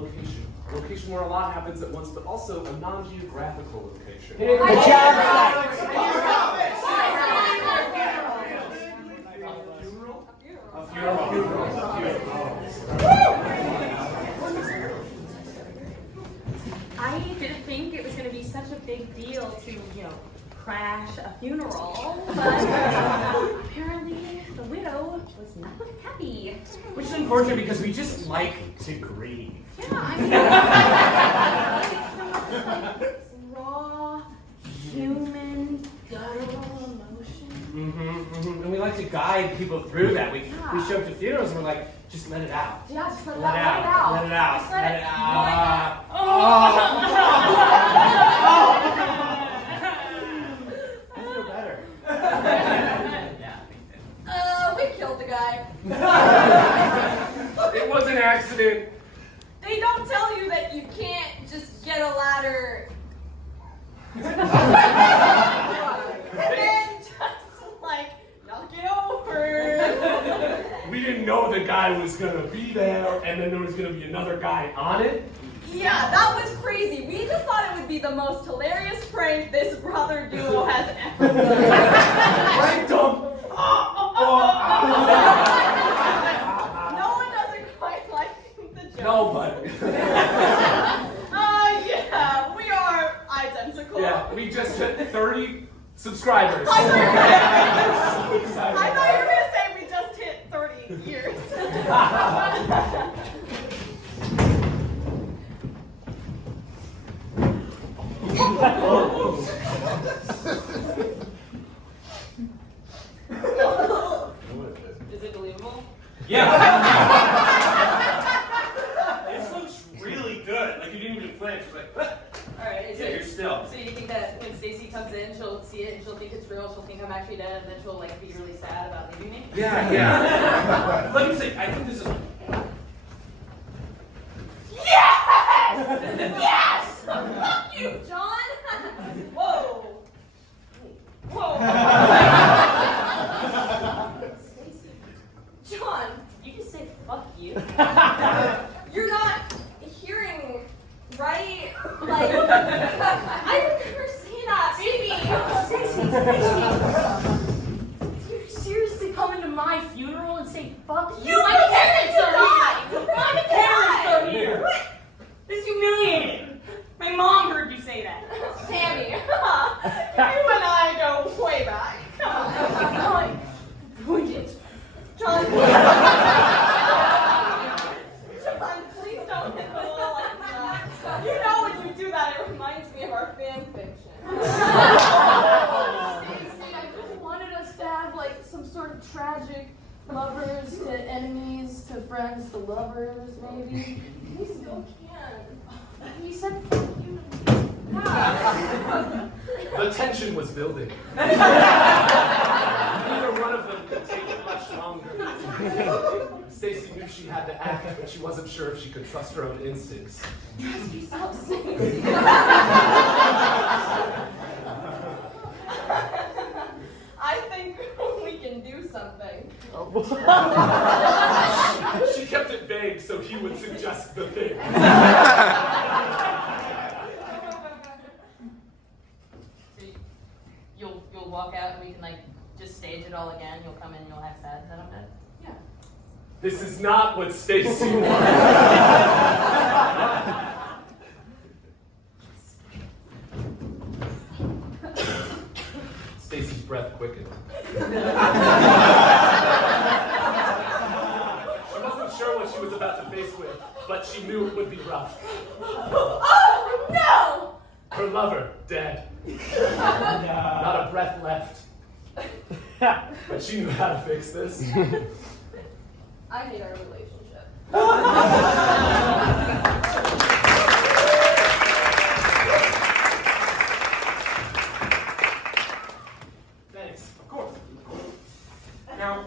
location. A location where a lot happens at once, but also a non-geographical location. A job site. A funeral. I didn't think it was going to be such a big deal to, crash a funeral, but apparently the widow was not happy. Which is unfortunate because we just like to grieve. Yeah, raw, human, guttural emotion. And we like to guide people through that. We show up to funerals and we're like, just let it out. Yeah, just let it Let it out. out. Let it out. Just Let it out. Oh. I feel better. We killed the guy. It was an accident. They don't tell you that you can't just get a ladder and then just knock it over. We didn't know the guy was gonna be there, and then there was gonna be another guy on it. Yeah, that was crazy. We just thought it would be the most hilarious prank this brother duo has ever done. Pranked him. No one does it quite like the joke. Nobody. Yeah, we are identical. Yeah, we just hit 30 subscribers. I thought you were So excited. I thought you were going to say we just hit 30 years. Is it believable? Yeah. This looks really good. Like you didn't even flinch. It's like, Alright, yeah, you're still. so you think that when Stacy comes in, she'll see it and she'll think it's real, she'll think I'm actually dead, and then she'll be really sad about leaving me? Yeah. Let me see. I think this is. Yes! Fuck you, John! Whoa. Whoa. Stacy, John, you just say fuck you. you're not hearing right? Like, I would never say that, baby. Stacy. You seriously come into my funeral and say fuck you? You My my parents parents are died. here! My parents are here! This is humiliating. My mom heard you say that. Sammy, you and I go way back. I'm doing it. John, John, please don't hit the wall like that. You know when you do that, it reminds me of our fan fiction. Stacy, I just wanted us to have some sort of tragic lovers to enemies to friends to lovers, maybe. We still can. You said fuck you. The tension was building. Neither one of them could take it much longer. Stacy knew she had to act, but she wasn't sure if she could trust her own instincts. Trust yourself, Stacy. I think we can do something. She kept it vague so he would suggest the thing. You'll walk out and we can just stage it all again. You'll come in, you'll have sad that I'm dead. Yeah. This is not what Stacy wanted. Stacy's breath quickened. She wasn't sure what she was about to face with, but she knew it would be rough. Oh, no! Her lover, dead. Not a breath left. But she knew how to fix this. I hate our relationship. Thanks, of course. Now,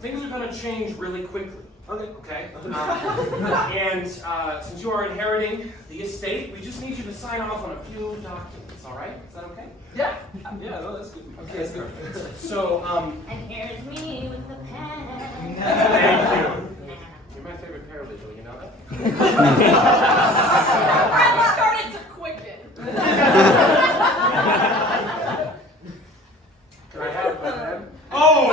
things are going to change really quickly. Okay. And since you are inheriting the estate, we just need you to sign off on a few documents, all right? Is that okay? Yeah, no, that's good. Okay, that's good. So, And here's me with the pen. thank you. You're my favorite paralegal, you know that? I'm starting to quicken. Can I have a pen? Oh!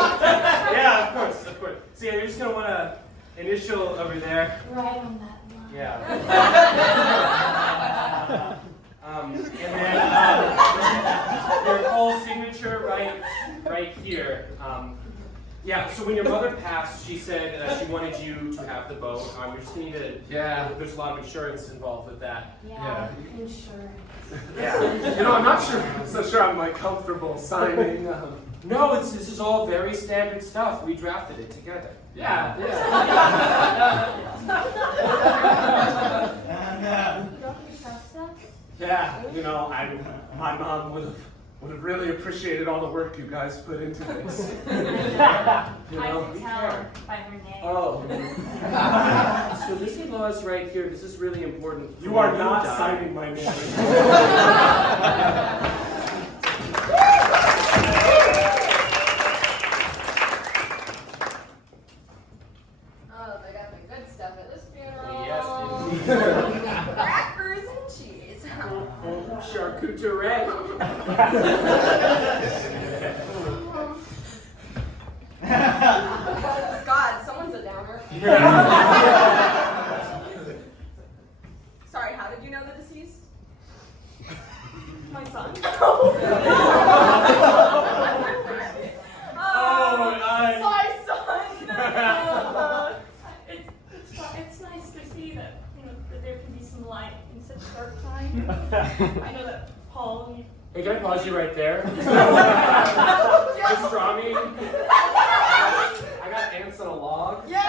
Yeah, of course. So yeah, you're just gonna want to initial over there. Right on that line. Yeah. And then your full signature right here. Yeah, so when your mother passed, she said she wanted you to have the boat. You're just gonna need to. Yeah. There's a lot of insurance involved with that. Yeah, insurance. Yeah. You know, I'm not so sure I'm like comfortable signing. No, this is all very standard stuff. We drafted it together. Yeah. You don't think trust us? Yeah. You know, my mom would have really appreciated all the work you guys put into this. You I know. can tell by her name. Oh. So this clause right here, this is really important. You are When not die- signing my name. Oh, they got the good stuff at this funeral. Yes, Crackers and cheese. Charcuterie. God, someone's a downer. Sorry, how did you know the deceased? My son. My son! It's nice to see that, that there can be some light in such dark time. I know that Paul, Hey, can I pause you right there? Pastrami. I got ants on a log. Yeah!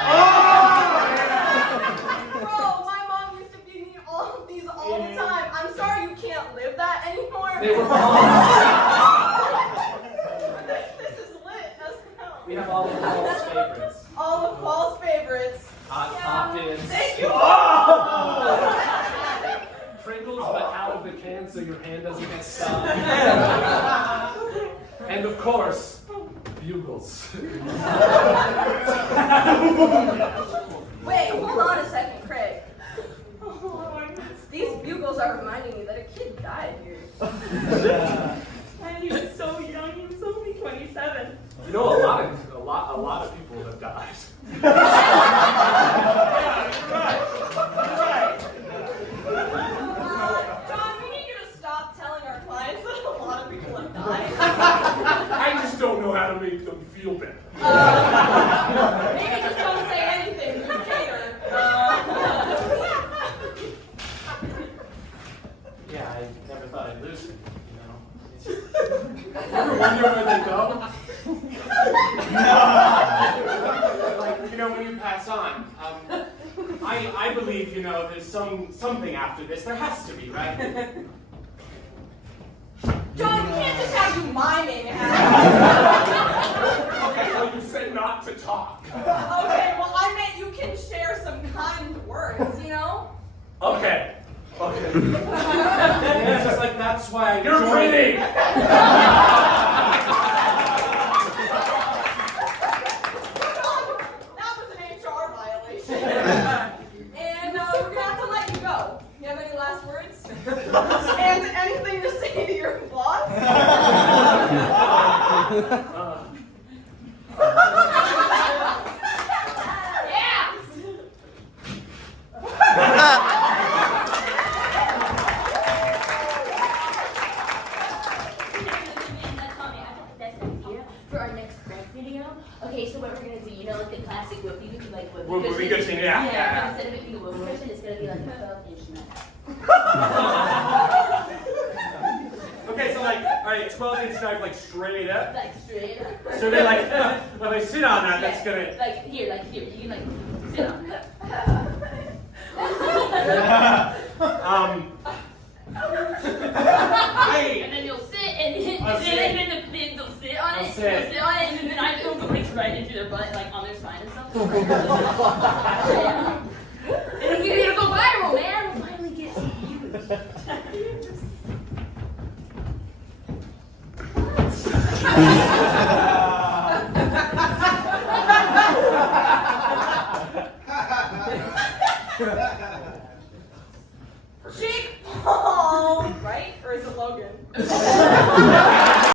Bro, my mom used to feed me all of these all the time. I'm sorry you can't live that anymore. They were This is lit as hell. We have all of Paul's favorites. All of Paul's favorites. Hot Yeah. Pockets. Thank you. Pringles, but out of the can so your hand doesn't get stuck. And of course, Bugles. Wait, hold on a second, Craig. These bugles are reminding me that a kid died here. and he was so young, he was only 27. You know, a lot of people have died. John, we need you to stop telling our clients that a lot of people have died. I just don't know how to make them feel better. Maybe just don't say anything, you cater. Yeah, I never thought I'd lose it, Ever wonder where they go? Like, when you pass on, I believe, there's something after this. There has to be, right? John, we can't just have you miming. Okay, well, you said not to talk. Okay, well, I meant you can share some kind words, Okay. It's just like, that's why I You're joined- pretty! That was an HR violation. And we're gonna have to let you go. You have any last words? And anything to say to your boss? Yeah! For our next prank video. Okay, so what we're gonna do, like the classic whoopee, we do like whoopee Whoopee cushion. cushion, yeah. But instead of it being a whoopee cushion, it's gonna be like a 12-inch nut. Okay, so all right, 12-inch knife, straight up. Like straight up. So then, when I sit on that, that's gonna. Like here, you can sit on it. And then you'll sit and I'll sit. then they'll sit on I'll it. sit. They'll sit on it, and then I will go right into their butt, on their spine and stuff. And it'll go viral, man. We'll finally get some views. Jake Paul, right? Or is it Logan?